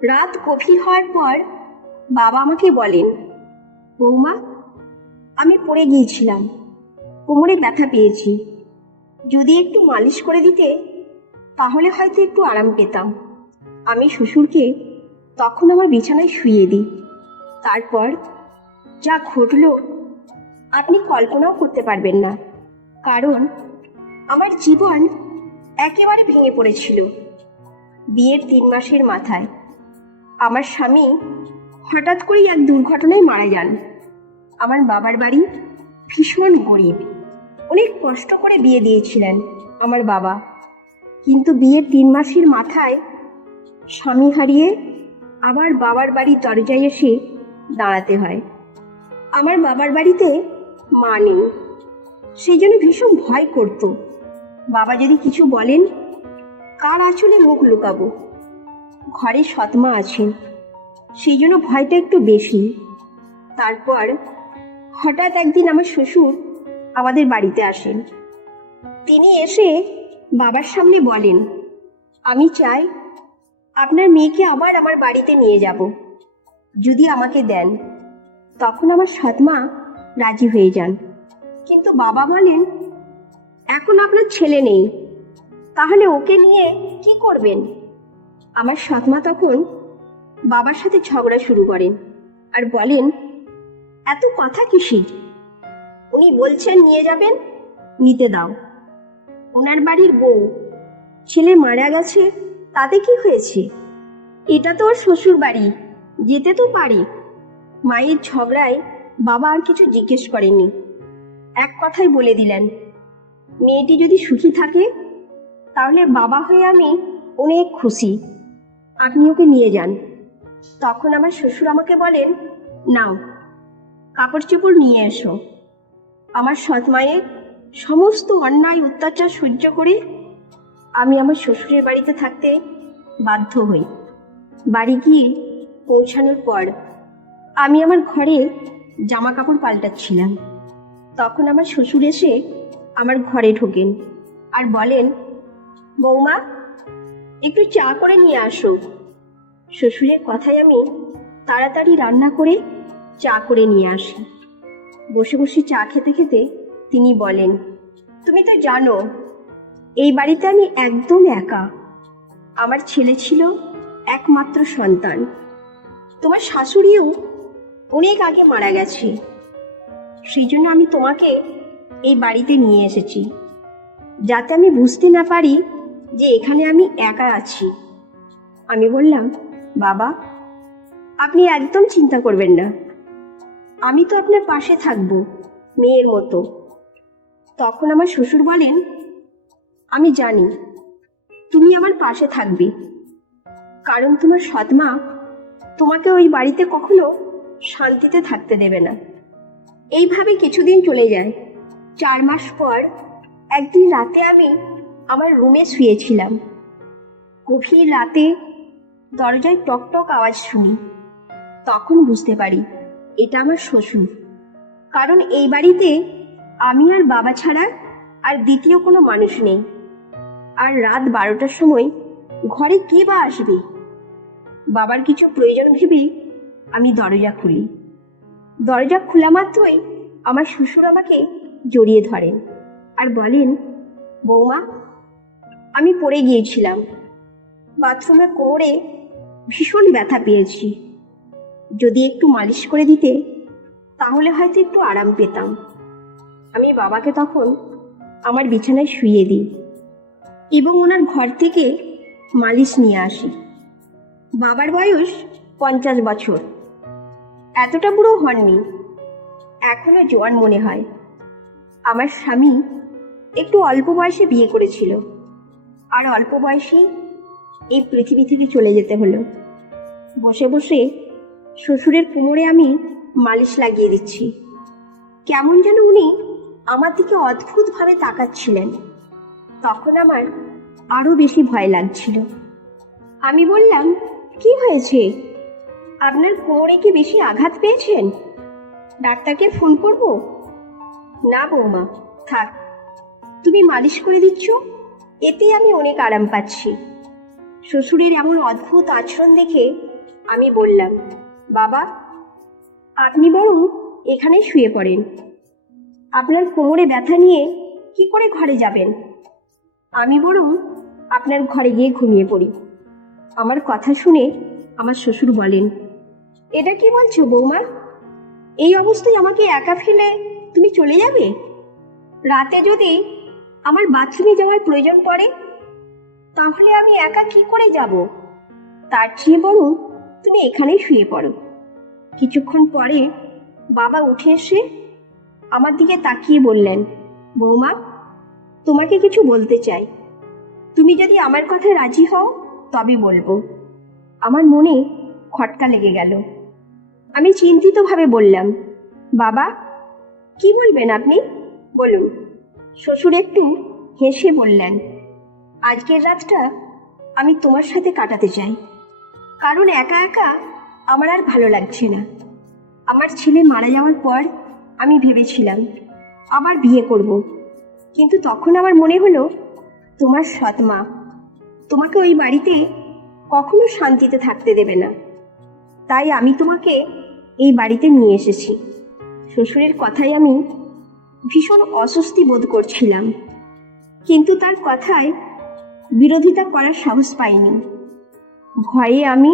রাত গভীর হওয়ার পর বাবা আমাকে বলেন, বৌমা, আমি পড়ে গিয়েছিলাম, কোমরে ব্যথা পেয়েছি, যদি একটু মালিশ করে দিতে তাহলে হয়তো একটু আরাম পেতাম। আমি শ্বশুরকে তখন আমার বিছানায় শুইয়ে দিই। তারপর যা ঘটল আপনি কল্পনাও করতে পারবেন না, কারণ আমার জীবন একেবারে ভেঙে পড়েছিল। বিয়ের 3 মাসের মাথায় আমার স্বামী হঠাৎ করেই এক দুর্ঘটনায় মারা যান। আমার বাবার বাড়ি ভীষণ গরিব, অনেক কষ্ট করে বিয়ে দিয়েছিলেন আমার বাবা, কিন্তু বিয়ের 3 মাসের মাথায় স্বামী হারিয়ে আবার বাবার বাড়ির দরজায় এসে দাঁড়াতে হয়। আমার বাবার বাড়িতে মা নেই, সেই জন্য ভীষণ ভয় করত। বাবা যদি কিছু বলেন কার আঁচলে মুখ লুকাবো। ঘরে সৎমা আছেন, সেই জন্য ভয়টা একটু বেশি। তারপর হঠাৎ একদিন আমার শ্বশুর আমাদের বাড়িতে আসেন। তিনি এসে বাবার সামনে বলেন, আমি চাই আপনার মেয়েকে আবার আমার বাড়িতে নিয়ে যাব, যদি আমাকে দেন। তখন আমার সৎমা রাজি হয়ে যান, কিন্তু বাবা বলেন, এখন আপনার ছেলে নেই, তাহলে ওকে নিয়ে কি করবেন? আমার সৎমা তখন বাবার সাথে ঝগড়া শুরু করেন আর বলেন, এত কথা কিসির? উনি বলছেন নিয়ে যাবেন, নিতে দাও। ওনার বাড়ির বউ, ছেলে মারা গেছে, তাতে কি হয়েছে? এটা তো ওর শ্বশুর বাড়ি, যেতে তো পারি। মায়ের ঝগড়ায় বাবা আর কিছু জিজ্ঞেস করেননি, এক কথাই বলে দিলেন, মেয়েটি যদি সুখী থাকে তাহলে বাবা হয়ে আমি অনেক খুশি, আপনি ওকে নিয়ে যান। তখন আমার শ্বশুর আমাকে বলেন, নাও কাপড় চোপড় নিয়ে এসো। আমার সৎ মায়ের সমস্ত অন্যায় অত্যাচার সহ্য করে আমি আমার শ্বশুরের বাড়িতে থাকতে বাধ্য হই। বাড়ি গিয়ে পৌঁছানোর পর আমি আমার ঘরে জামা কাপড় পাল্টাচ্ছিলাম। তখন আমার শ্বশুর এসে আমার ঘরে ঢোকেন আর বলেন, বৌমা, একটু চা করে নিয়ে আসো। শ্বশুরের কথায় আমি তাড়াতাড়ি রান্না করে চা করে নিয়ে আসি। বসে বসে চা খেতে খেতে তিনি বলেন, তুমি তো জানো এই বাড়িতে আমি একদম একা। আমার ছেলে ছিল একমাত্র সন্তান। তোমার শাশুড়িও অনেক আগে মারা গেছে, সেই জন্য আমি তোমাকে এই বাড়িতে নিয়ে এসেছি, যাতে আমি বুঝতে না পারি যে এখানে আমি একা আছি। আমি বললাম, বাবা, আপনি একদম চিন্তা করবেন না, আমি তো আপনার পাশে থাকবো মেয়ের মতো। তখন আমার শ্বশুর বলেন, আমি জানি তুমি আমার পাশে থাকবে, কারণ তোমার সৎমা তোমাকে ওই বাড়িতে কখনো শান্তিতে থাকতে দেবে না। এইভাবে কিছুদিন চলে যায়। 4 মাস পর একদিন রাতে আমি আমার রুমে শুয়েছিলাম। গভীর রাতে দরজায় টক টক আওয়াজ শুনি। তখন বুঝতে পারি এটা আমার শ্বশুর, কারণ এই বাড়িতে আমি আর বাবা ছাড়া আর দ্বিতীয় কোনো মানুষ নেই। আর রাত 12টার সময় ঘরে কে বা আসবে? বাবার কিছু প্রয়োজন ভেবে আমি দরজা খুলি। দরজা খোলা মাত্রই আমার শ্বশুর আমাকে জড়িয়ে ধরেন আর বলেন, বৌমা, আমি পড়ে গিয়েছিলাম, বাথরুমে কোমরে ভীষণ ব্যথা পেয়েছি, যদি একটু মালিশ করে দিতে তাহলে হয়তো একটু আরাম পেতাম। আমি বাবাকে তখন আমার বিছানায় শুইয়ে দিই এবং ওনার ঘর থেকে মালিশ নিয়ে আসি। বাবার বয়স 50 বছর, এতটা বুড়ো হননি, এখনো জোয়ান মনে হয়। আমার স্বামী একটু অল্প বয়সে বিয়ে করেছিল, আর অল্প বয়সেই এই পৃথিবী থেকে চলে যেতে হলো। বসে বসে শ্বশুরের কোমরে আমি মালিশ লাগিয়ে দিচ্ছি। কেমন যেন উনি আমার দিকে অদ্ভুতভাবে তাকাচ্ছিলেন। তখন আমার আরো বেশি ভয় লাগছিল। আমি বললাম, কি হয়েছে? আপনার কোমরে কি বেশি আঘাত পেয়েছেন? ডাক্তারকে ফোন করব? না বৌমা, থাক, তুমি মালিশ করে দিচ্ছ, এতেই আমি অনেক আরাম পাচ্ছি। শ্বশুরের এমন অদ্ভুত আচরণ দেখে আমি বললাম, বাবা আপনি বরং এখানে শুয়ে পড়েন। আপনার কোমরে ব্যথা নিয়ে কি করে ঘরে যাবেন? আমি বরং আপনার ঘরে গিয়ে ঘুমিয়ে পড়ি। আমার কথা শুনে আমার শ্বশুর বলেন, এটা কি বলছো বৌমা? এই অবস্থায় আমাকে একা ফেলে তুমি চলে যাবে? রাতে যদি আমার বাথরুমে যাওয়ার প্রয়োজন পড়ে তাহলে আমি একা কি করে যাব? তার চেয়ে বরং তুমি এখানেই শুয়ে পড়ো। কিছুক্ষণ পরে বাবা উঠে এসে আমার দিকে তাকিয়ে বললেন, বৌমা তোমাকে কিছু বলতে চাই। তুমি যদি আমার কথায় রাজি হও তবে বলবো। আমার মনে খটকা লেগে গেল। আমি চিন্তিতভাবে বললাম, বাবা কি বলবেন আপনি? বলুন। শ্বশুর একটু হেসে বললেন, আজকের রাতটা আমি তোমার সাথে কাটাতে চাই, কারণ একা একা আমার আর ভালো লাগছে না। আমার ছেলে মারা যাওয়ার পর আমি ভেবেছিলাম আবার বিয়ে করব, কিন্তু তখন আমার মনে হলো তোমার সৎ মা তোমাকে ওই বাড়িতে কখনো শান্তিতে থাকতে দেবে না। তাই আমি তোমাকে এই বাড়িতে নিয়ে এসেছি। শ্বশুরের কথায় আমি ভীষণ অস্বস্তি বোধ করছিলাম, কিন্তু তার কথায় বিরোধিতা করার সাহস পাইনি। ভয়ে আমি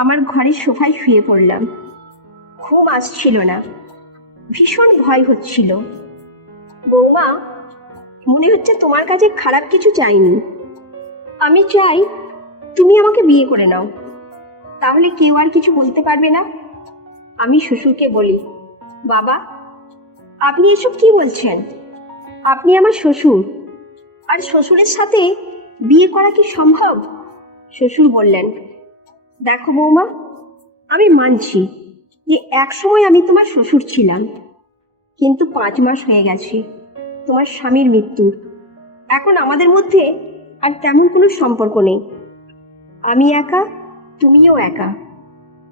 আমার ঘরের সোফায় শুয়ে পড়লাম। ঘুম আসছিল না, ভীষণ ভয় হচ্ছিল। বৌমা মনে হচ্ছে তোমার কাছে খারাপ কিছু চাইনি। আমি চাই তুমি আমাকে বিয়ে করে নাও, তাহলে কেউ আর কিছু বলতে পারবে না। আমি শ্বশুরকে বলি, বাবা আপনি এসব কি বলছেন? আপনি আমার শ্বশুর, আর শ্বশুরের সাথে বিয়ে করা কি সম্ভব? শ্বশুর বললেন, দেখো বৌমা, আমি মানছি যে একসময় আমি তোমার শ্বশুর ছিলাম, কিন্তু 5 মাস হয়ে গেছে তোমার স্বামীর মৃত্যুর। এখন আমাদের মধ্যে আর তেমন কোনো সম্পর্ক নেই। আমি একা, তুমিও একা।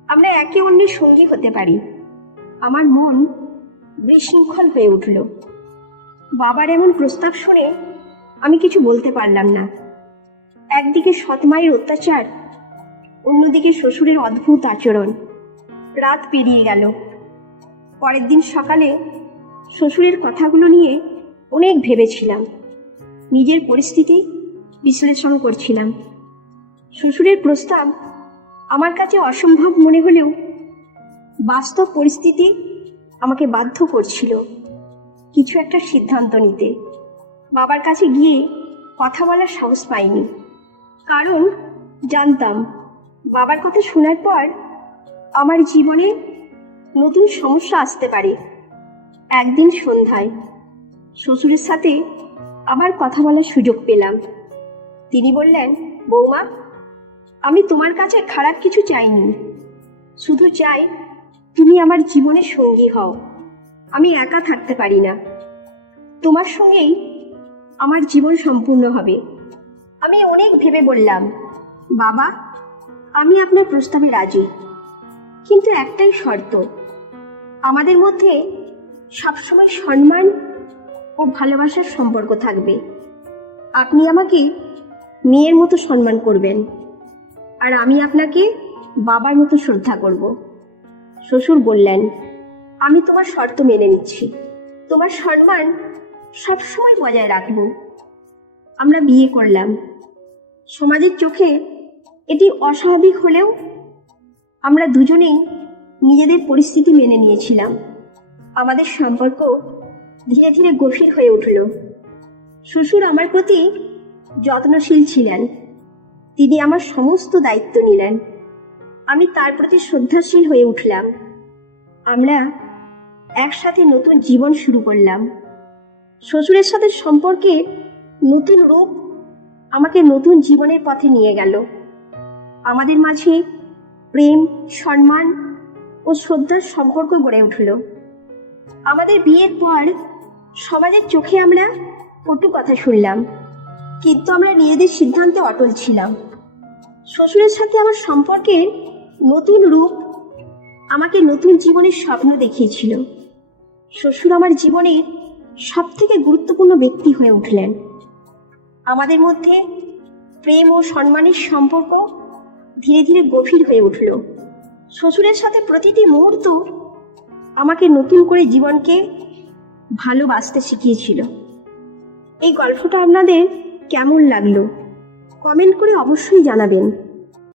আমরা একে অন্যের সঙ্গী হতে পারি। আমার মন বিশৃঙ্খল হয়ে উঠল। বাবার এমন প্রস্তাব শুনে আমি কিছু বলতে পারলাম না। একদিকে সৎ মায়ের অত্যাচার, অন্যদিকে শ্বশুরের অদ্ভুত আচরণ। রাত পেরিয়ে গেল। পরের দিন সকালে শ্বশুরের কথাগুলো নিয়ে অনেক ভেবেছিলাম। নিজের পরিস্থিতি বিশ্লেষণ করছিলাম। শ্বশুরের প্রস্তাব আমার কাছে অসম্ভব মনে হলেও বাস্তব পরিস্থিতি আমাকে বাধ্য করছিল কিছু একটা সিদ্ধান্ত নিতে। বাবার কাছে গিয়ে কথা বলার সাহস পাইনি, কারণ জানতাম বাবার কথা শোনার পর আমার জীবনে নতুন সমস্যা আসতে পারে। একদিন সন্ধ্যায় শ্বশুরের সাথে আবার কথা বলার সুযোগ পেলাম। তিনি বললেন, বৌমা আমি তোমার কাছে খারাপ কিছু চাইনি, শুধু চাই তুমি আমার জীবনের সঙ্গী হও। আমি একা থাকতে পারি না, তোমার সঙ্গেই আমার জীবন সম্পূর্ণ হবে। আমি অনেক ভেবে বললাম, বাবা আমি আপনার প্রস্তাবে রাজি, কিন্তু একটাই শর্ত, আমাদের মধ্যে সবসময় সম্মান ও ভালোবাসার সম্পর্ক থাকবে। আপনি আমাকে মেয়ের মতো সম্মান করবেন, আর আমি আপনাকে বাবার মতো শ্রদ্ধা করব। শ্বশুর বললেন, আমি তোমার শর্ত মেনে নিচ্ছি, তোমার সম্মান সবসময় বজায় রাখব। আমরা বিয়ে করলাম। সমাজের চোখে এটি অস্বাভাবিক হলেও আমরা দুজনেই নিজেদের পরিস্থিতি মেনে নিয়েছিলাম। আমাদের সম্পর্ক ধীরে ধীরে গভীর হয়ে উঠল। শ্বশুর আমার প্রতি যত্নশীল ছিলেন। তিনি আমার সমস্ত দায়িত্ব নিলেন। আমি তার প্রতি শ্রদ্ধাশীল হয়ে উঠলাম। আমরা একসাথে নতুন জীবন শুরু করলাম। শ্বশুরের সাথে সম্পর্কে নতুন রূপ আমাকে নতুন জীবনের পথে নিয়ে গেল। আমাদের মাঝে প্রেম, সম্মান ও শ্রদ্ধার সম্পর্ক গড়ে উঠল। আমাদের বিয়ের পর সমাজের চোখে আমরা কটু কথা শুনলাম, কিন্তু আমরা নিজেদের সিদ্ধান্তে অটল ছিলাম। শ্বশুরের সাথে আমার সম্পর্কের নতুন রূপ আমাকে নতুন জীবনের স্বপ্ন দেখিয়েছিল। শ্বশুর আমার জীবনের সবথেকে গুরুত্বপূর্ণ ব্যক্তি হয়ে উঠলেন। আমাদের মধ্যে প্রেম ও সম্মানের সম্পর্ক ধীরে ধীরে গভীর হয়ে উঠল। শ্বশুরের সাথে প্রতিটি মুহূর্ত আমাকে নতুন করে জীবনকে ভালোবাসতে শিখিয়েছিল। এই গল্পটা আপনাদের কেমন লাগলো কমেন্ট করে অবশ্যই জানাবেন।